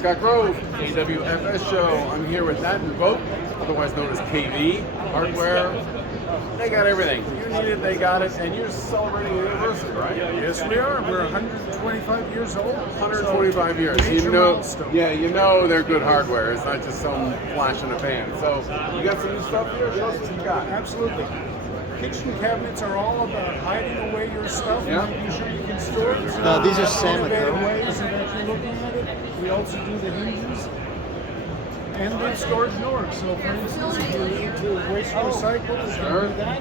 Scott Grove, AWFS show. I'm here with Nat and Vogt, otherwise known as KV Hardware. They got everything. You need it, they got it, and you're celebrating an anniversary, right? Yes, we are. We're 125 years old. 125 years. Major milestone. Yeah, you know they're good hardware. It's not just some flash in the pan. So you got some new stuff here. Show us what you got. Absolutely. Kitchen cabinets are all about hiding away your stuff Yeah. and making sure you can store it. These are salmon, Innovative though. ways that if you're looking at it. We also do the hinges and the storage doors. So, for instance, if you need to waste recycle, you can Sure. do that.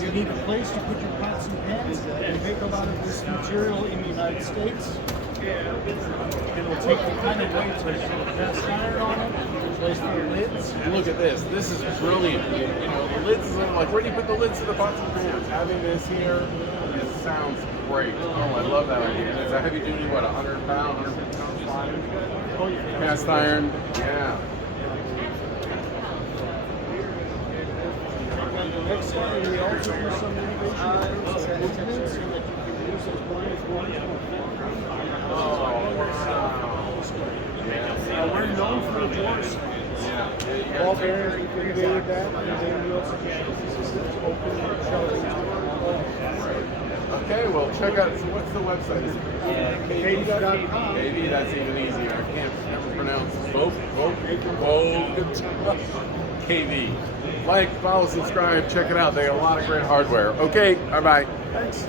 You need a place to put your pots and pans. We make a lot of this material in the United States. It'll take the kind of weight to put cast iron on it, replace the lids. Look at this. This is brilliant. You know, the lids, like, where do you put the lids to the pots and pans? Having this here, it sounds great. Oh, I love that idea. It's a heavy duty, what, 100 pound, 150 pound slide? Oh, yeah. Cast iron, yeah. Next time, we also do some innovation movements so that you can use those blinds more. Oh, wow. Yeah. We're known for the doors. Yeah. Ball bearings, we innovated that, and then we also just open shelving. Okay, well, check out, so what's the website? KV.com. Maybe that's even easier. I can't ever pronounce Vogt. KV. Like, follow, subscribe, check it out. They got a lot of great hardware. Okay, bye-bye. Thanks.